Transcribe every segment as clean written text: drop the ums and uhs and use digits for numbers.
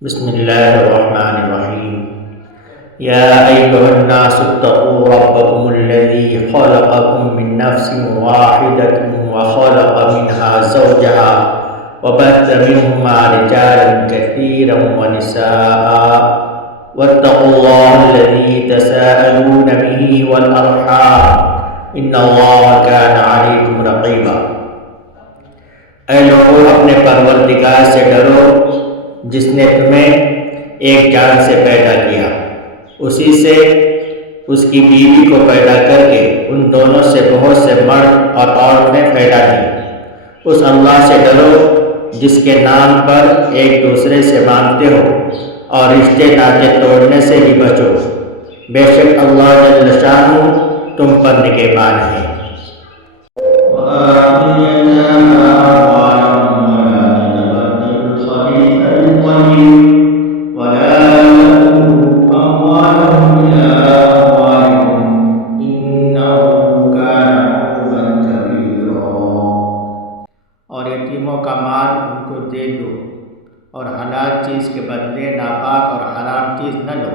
بسم الله الرحمن الرحيم. يا أيها الناس اتقوا ربكم الذي خلقكم من نفس واحدة وخلق منها زوجها وبث منهما رجالا كثيرا ونساء واتقوا الله الذي تساءلون به والأرحام إن الله كان عليكم رقيبا. اے لوگو اپنے پروردگار سے ڈرو جس نے تمہیں ایک جان سے پیدا کیا، اسی سے اس کی بیوی کو پیدا کر کے ان دونوں سے بہت سے مرد اور عورتیں پیدا کی۔ اس اللہ سے ڈرو جس کے نام پر ایک دوسرے سے مانگتے ہو اور رشتے ناطے توڑنے سے بھی بچو، بے شک اللہ جل شانہ تم پر نگہبان ہے۔ اور یتیموں کا مال ان کو دے دو، اور حلال چیز کے بدلے ناپاک اور حرام چیز نہ لو،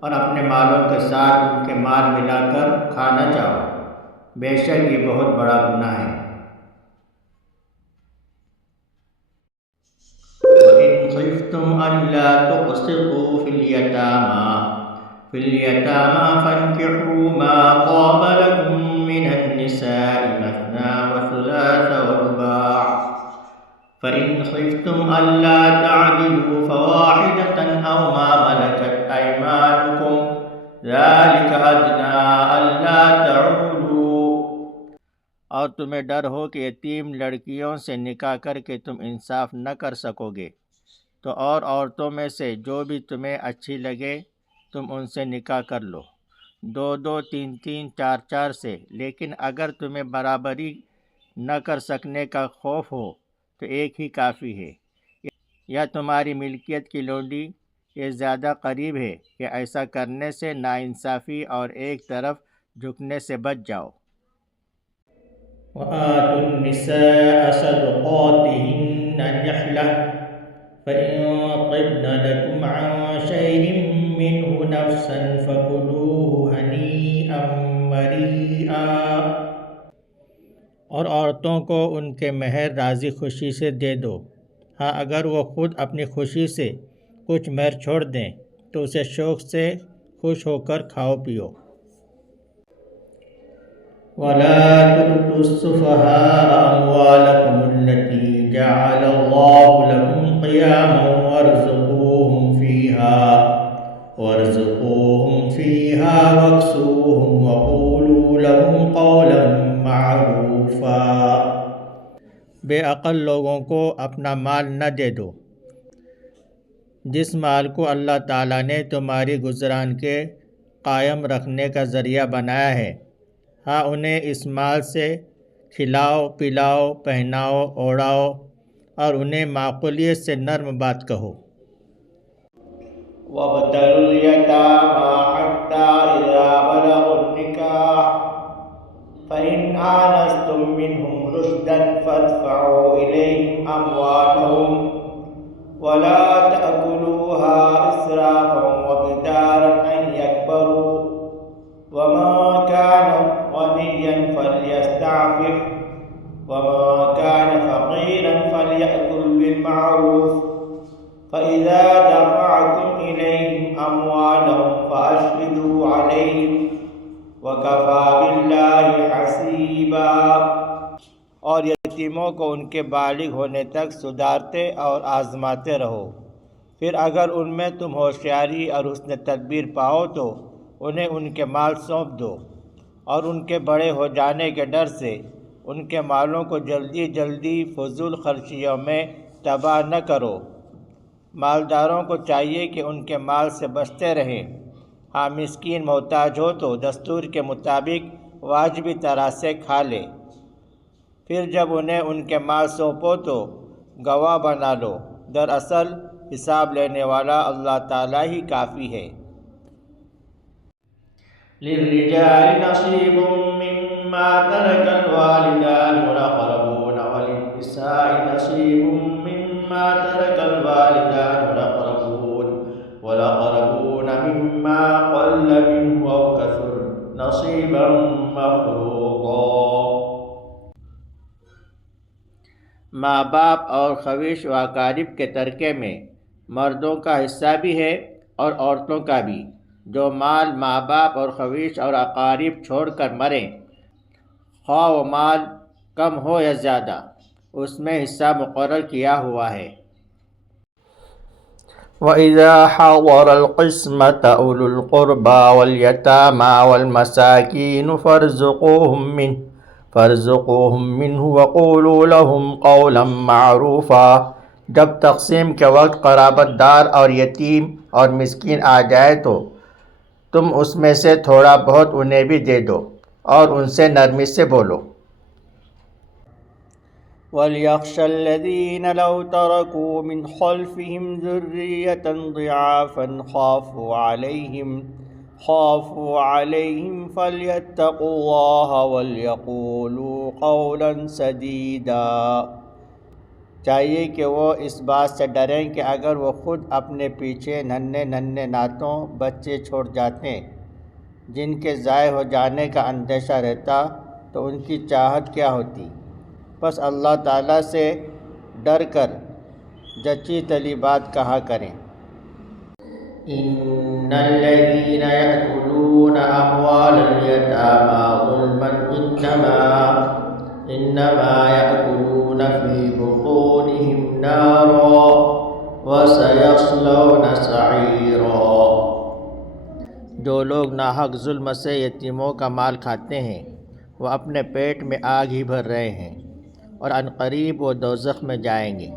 اور اپنے مالوں کے ساتھ ان کے مال ملا کر کھا نہ جاؤ، بے شک یہ بہت بڑا گناہ ہے۔ وَإِنْ خِفْتُمْ أَلَّا تُقْسِطُوا فِي الْيَتَامَى فَانكِحُوا مَا طَابَ لَكُم مِّنَ النِّسَاءِ مَثْنَىٰ وَثُلَاثَ وَرُبَاعَ فَإِنْ خِفْتُمْ أَلَّا تَعْدِلُوا فَوَاحِدَةً أَوْ مَا مَلَكَتْ أَيْمَانُكُمْ ذَلِكَ أَدْنَىٰ أَلَّا تَعُولُوا۔ اور تمہیں ڈر ہو کہ یتیم لڑکیوں سے نکاح کر کے تم انصاف نہ کر سکو گے، تو اور عورتوں میں سے جو بھی تمہیں اچھی لگے تم ان سے نکاح کر لو، دو دو، تین تین، چار چار سے، لیکن اگر تمہیں برابری نہ کر سکنے کا خوف ہو تو ایک ہی کافی ہے، یا تمہاری ملکیت کی لونڈی یہ زیادہ قریب ہے کہ ایسا کرنے سے ناانصافی اور ایک طرف جھکنے سے بچ جاؤ۔ وَآتُوا النِّسَاءَ صَدُقَاتِهِنَّ نِحْلَةً فَإِن طِبْنَ لَكُمْ عَن شَيْءٍ مِّنْهُ نَفْسًا فَكُلُوهُ هَنِيئًا مَرِيئًا۔ اور عورتوں کو ان کے مہر راضی خوشی سے دے دو، ہاں اگر وہ خود اپنی خوشی سے کچھ مہر چھوڑ دیں تو اسے شوق سے خوش ہو کر کھاؤ پیو۔ وَلَا تُؤْتُوا السُّفَهَاءَ أَمْوَالَكُمُ الَّتِي جَعَلَ اللَّهُ لَكُمْ قِيَامًا وَارْزُقُوهُمْ فِيهَا وَاكْسُوهُمْ وَقُولُوا لَهُمْ قَوْلًا مَّعْرُوفًا۔ بے عقل لوگوں کو اپنا مال نہ دے دو، جس مال کو اللہ تعالیٰ نے تمہاری گزران کے قائم رکھنے کا ذریعہ بنایا ہے، ہاں انہیں اس مال سے کھلاؤ پلاؤ، پہناؤ اوڑھاؤ، اور انہیں معقولیت سے نرم بات کہو۔ وَابْتَلُوا الْيَتَامَىٰ حَتَّىٰ إِذَا بَلَغُوا النِّكَاحَ فَإِنْ آنَسْتُم مِّنْهُمْ رُشْدًا فَادْفَعُوا إِلَيْهِمْ أَمْوَالَهُمْ وَلَا تَأْكُلُوهَا إِسْرَافًا وَبِدَارًا أَن يَكْبَرُوا وَمَن كَانَ غَنِيًّا فَلْيَسْتَعْفِفْ وَمَن كَانَ فَقِيرًا فَلْيَأْكُلْ بِالْمَعْرُوفِ فَإِذَا دَفَعْتُمْ إِلَيْهِمْ أَمْوَالَهُمْ فَأَشْهِدُوا عَلَيْهِمْ وَكَفَىٰ بِاللَّهِ حَسِيبًا۔ اور یتیموں کو ان کے بالغ ہونے تک سدھارتے اور آزماتے رہو، پھر اگر ان میں تم ہوشیاری اور حسن تدبیر پاؤ تو انہیں ان کے مال سونپ دو، اور ان کے بڑے ہو جانے کے ڈر سے ان کے مالوں کو جلدی جلدی فضول خرچیوں میں تباہ نہ کرو۔ مالداروں کو چاہیے کہ ان کے مال سے بچتے رہیں، ہاں مسکین محتاج ہو تو دستور کے مطابق واجبی طرح سے کھا لے، پھر جب انہیں ان کے مال سونپو تو گواہ بنا لو، دراصل حساب لینے والا اللہ تعالیٰ ہی کافی ہے۔ لِلرِّجَالِ نَصِيبٌ مِّمَّا تَرَكَ الْوَالِدَانِ وَالْأَقْرَبُونَ وَلِلنِّسَاءِ نَصِيبٌ مِّمَّا تَرَكَ الْوَالِدَانِ وَالْأَقْرَبُونَ ماں باپ اور خویش و اقارب کے ترکے میں مردوں کا حصہ بھی ہے اور عورتوں کا بھی۔ جو مال ماں باپ اور خویش اور اقارب چھوڑ کر مریں، خواہ و مال کم ہو یا زیادہ، اس میں حصہ مقرر کیا ہوا ہے۔ وَإِذَا حَضَرَ الْقِسْمَةَ أُولُو الْقُرْبَى وَالْيَتَامَى وَالْمَسَاكِينُ فَارْزُقُوهُم مِّنْهُ وَقُولُوا لَهُمْ قَوْلًا مَّعْرُوفًا۔ جب تقسیم کے وقت قرابت دار اور یتیم اور مسکین آ جائے تو تم اس میں سے تھوڑا بہت انہیں بھی دے دو اور ان سے نرمی سے بولو۔ وَلْيَخْشَ الَّذِينَ لَوْ تَرَكُوا مِنْ خَلْفِهِمْ ذُرِّيَّةً ضِعَافًا خَافُوا عَلَيْهِمْ فَلْيَتَّقُوا اللَّهَ وَلْيَقُولُوا قَوْلًا سَدِيدًا۔ چاہیے کہ وہ اس بات سے ڈریں کہ اگر وہ خود اپنے پیچھے ننھے ناتوں بچے چھوڑ جاتے جن کے ضائع ہو جانے کا اندیشہ رہتا تو ان کی چاہت کیا ہوتی۔ بس اللہ تعالیٰ سے ڈر کر جچی تلی بات کہا کریں۔ ان الذين يأكلون اموال اليتامى ظلما انما يأكلون في بطونهم نارا وسيصلون سعيرا۔ جو لوگ ناحق ظلم سے یتیموں کا مال کھاتے ہیں وہ اپنے پیٹ میں آگ ہی بھر رہے ہیں اور عنقریب وہ دوزخ میں جائیں گے۔